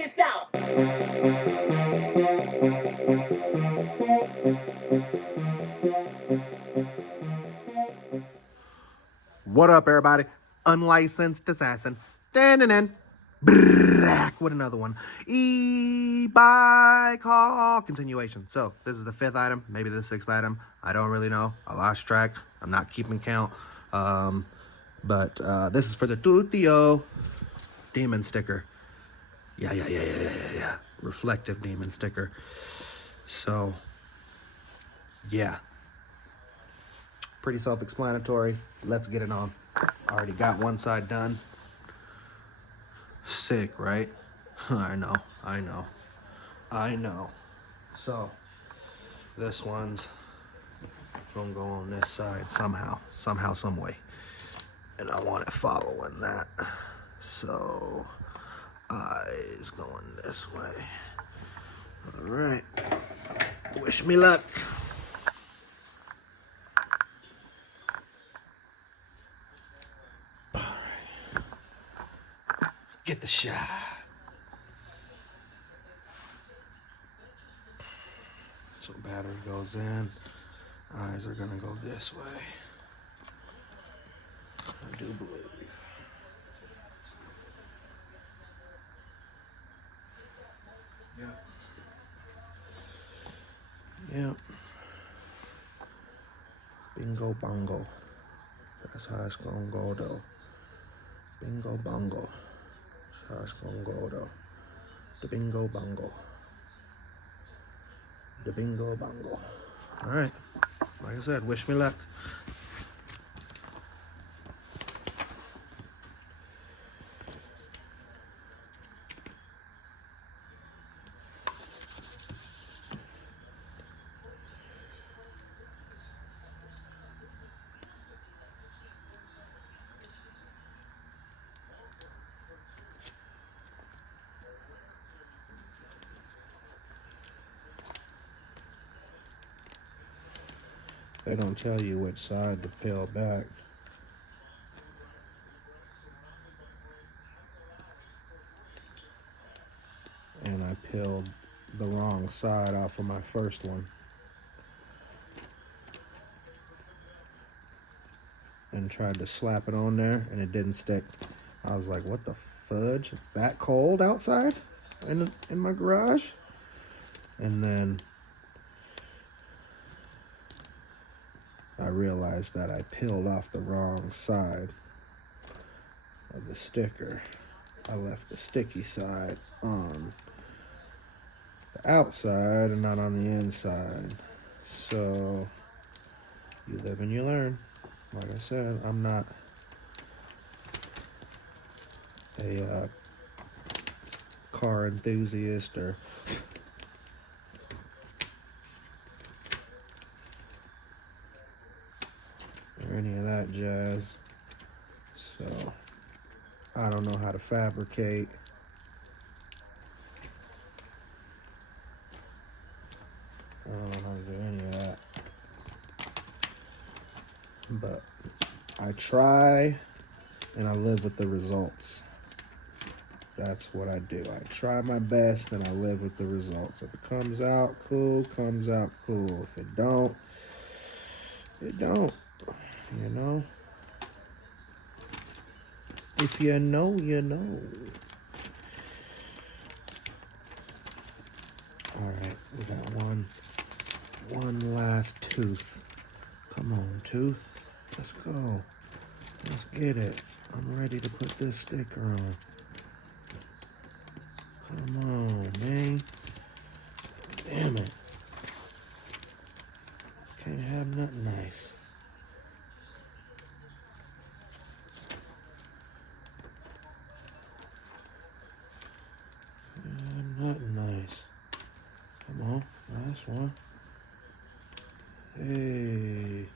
this out. What up, everybody? Unlicensed assassin. Dan Brack with another one. E-bike haul continuation. So this is the 5th item, maybe the 6th item. I don't really know. I lost track. I'm not keeping count. But this is for the TUTTIO demon sticker. Yeah. Reflective demon sticker. So, yeah. Pretty self-explanatory. Let's get it on. Already got one side done. Sick, right? I know. So, this one's gonna go on this side somehow, some way. And I want it following that. So, eyes going this way. All right. Wish me luck. All right. Get the shot. So battery goes in. Eyes are gonna go this way. I do believe. Yep. Bingo bongo. That's how it's gonna go though. Bingo bongo. That's how it's gonna go though. The bingo bongo. The bingo bongo. Alright. Like I said, wish me luck. They don't tell you which side to peel back. And I peeled the wrong side off of my first one. And tried to slap it on there and it didn't stick. I was like, what the fudge? It's that cold outside in my garage? And then I realized that I peeled off the wrong side of the sticker. I left the sticky side on the outside and not on the inside. So you live and you learn. Like I said, I'm not a car enthusiast or any of that jazz. So I don't know how to fabricate. I don't know how to do any of that. But I try and I live with the results. That's what I do. I try my best and I live with the results. If it comes out cool, comes out cool. If it don't, it don't. You know? If you know, you know. Alright, we got one last tooth. Come on, tooth. Let's go. Let's get it. I'm ready to put this sticker on. Come on, man. Damn it. Can't have nothing nice. Can't have nothing nice. Come on, last one. Hey.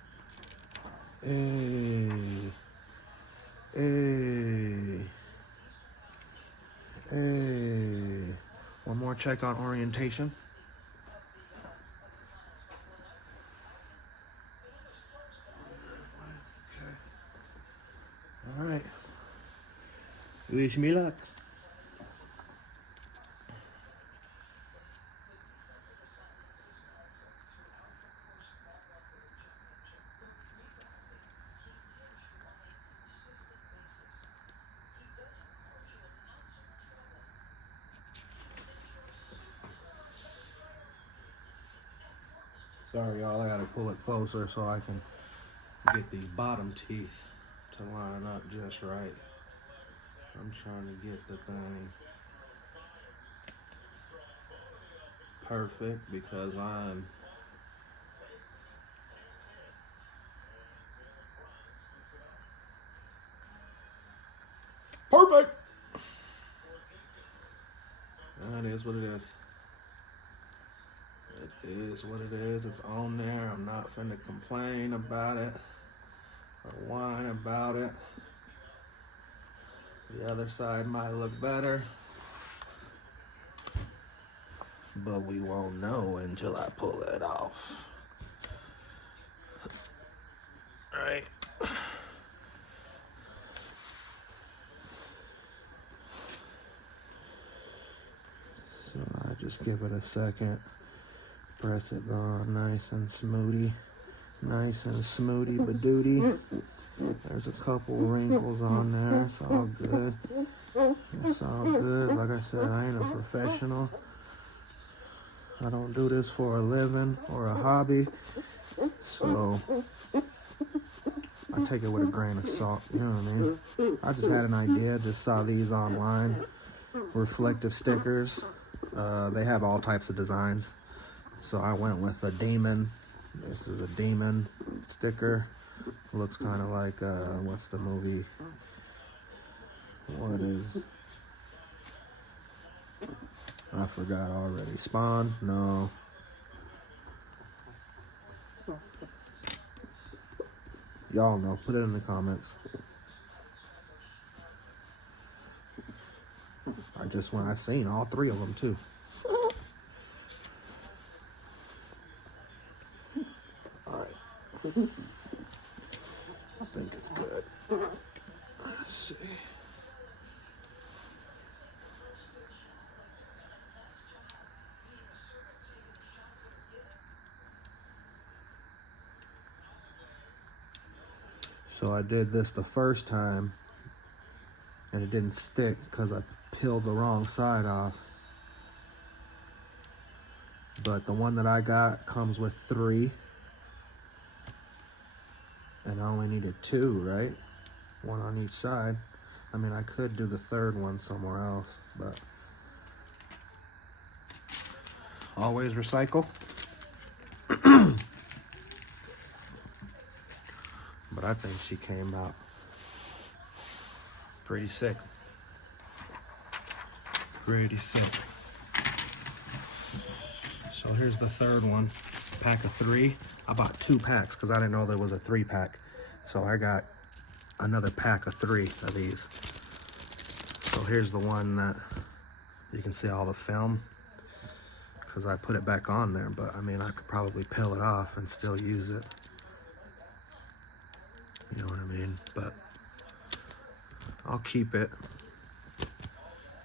One more check on orientation. Okay. All right. Wish me luck. Sorry, y'all, I gotta pull it closer so I can get these bottom teeth to line up just right. I'm trying to get the thing perfect because I'm perfect. That is what it is. It is what it is. It's on there. I'm not finna complain about it or whine about it. The other side might look better, but we won't know until I pull it off. Right. So I just give it a second. Press it on nice and smoothie. Nice and smoothie badootie. There's a couple wrinkles on there. It's all good. It's all good. Like I said, I ain't a professional. I don't do this for a living or a hobby. So I take it with a grain of salt. You know what I mean? I just had an idea. Just saw these online. Reflective stickers. They have all types of designs. So I went with a demon. This is a demon sticker. Looks kind of like, what's the movie? What is... I forgot already. Spawn? No. Y'all know. Put it in the comments. I seen all three of them too. Alright. I think it's good. Let's see. So I did this the first time and it didn't stick because I peeled the wrong side off. But the one that I got comes with 3. And I only needed 2, right? 1 on each side. I mean, I could do the 3rd one somewhere else, but always recycle. But I think she came out pretty sick. Pretty sick. So here's the 3rd one, pack of 3. I bought 2 packs because I didn't know there was a 3-pack. So I got another pack of 3 of these. So here's the one that you can see all the film because I put it back on there, but I mean, I could probably peel it off and still use it. You know what I mean? But I'll keep it.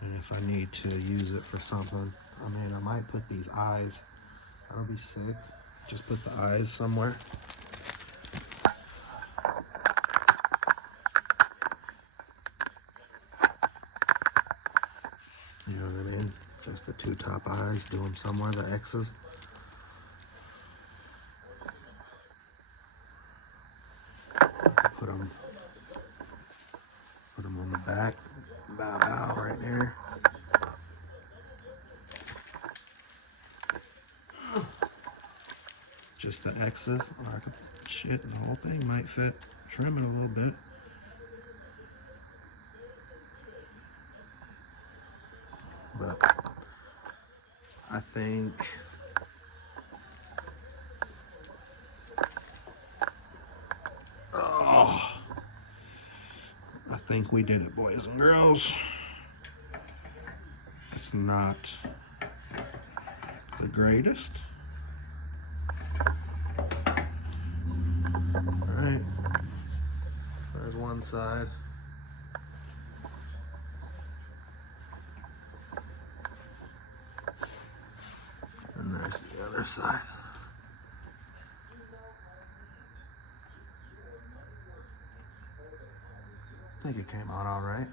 And if I need to use it for something, I mean, I might put these eyes. That'll be sick. Just put the eyes somewhere. You know what I mean? Just the 2 top eyes. Do them somewhere, the X's. Put them on the back. Bow right there. Just the X's. Or I could, shit, the whole thing might fit. Trim it a little bit. But I think I think we did it, boys and girls. It's not the greatest. Alright. There's one side. And there's the other side. I think it came out all right.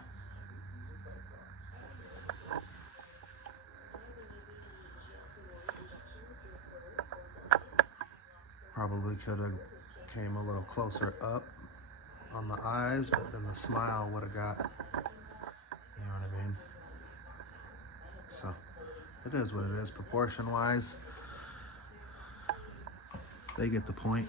Probably could have came a little closer up on the eyes, but then the smile would have got, you know what I mean? So it is what it is. Proportion wise, they get the point.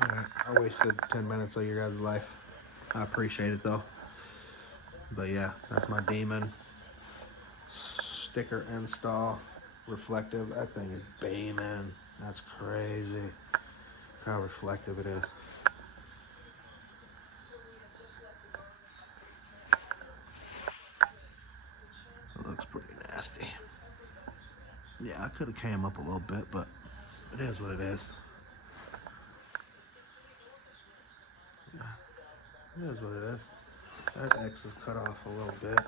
Alright. I wasted 10 minutes of your guys' life. I appreciate it though. But yeah, that's my Demon sticker install. Reflective. That thing is beaming. That's crazy how reflective it is. It looks pretty nasty. Yeah, I could have came up a little bit, but it is what it is. Yeah, it is what it is. That X is cut off a little bit.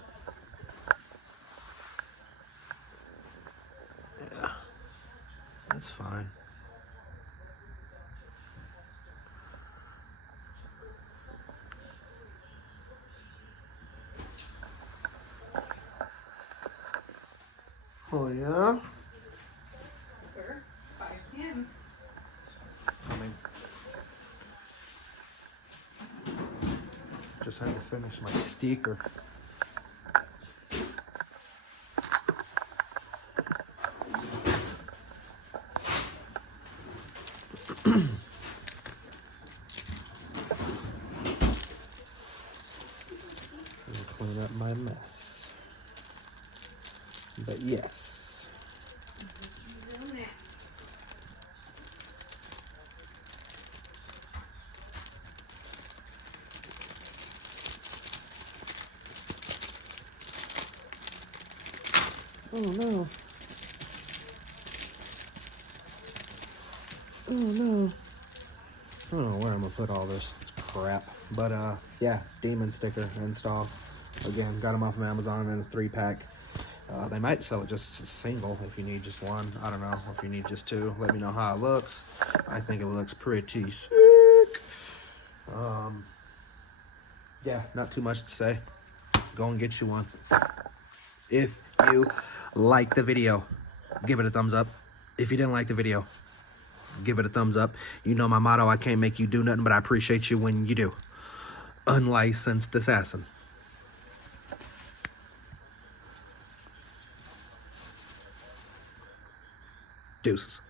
Yeah, that's fine. Oh yeah? Sir, it's 5 p.m. Coming. Just had to finish my sticker. Clean up my mess. But yes. Oh no. Oh no. I don't know where I'm gonna put all this crap. But yeah, Demon sticker install. Again, got them off of Amazon in a 3-pack. They might sell it just a single if you need just one. I don't know. If you need just two, let me know how it looks. I think it looks pretty sick. Yeah, not too much to say. Go and get you one. If you like the video, give it a thumbs up. If you didn't like the video, give it a thumbs up. You know my motto, I can't make you do nothing, but I appreciate you when you do. Unlicensed assassin. Deuces.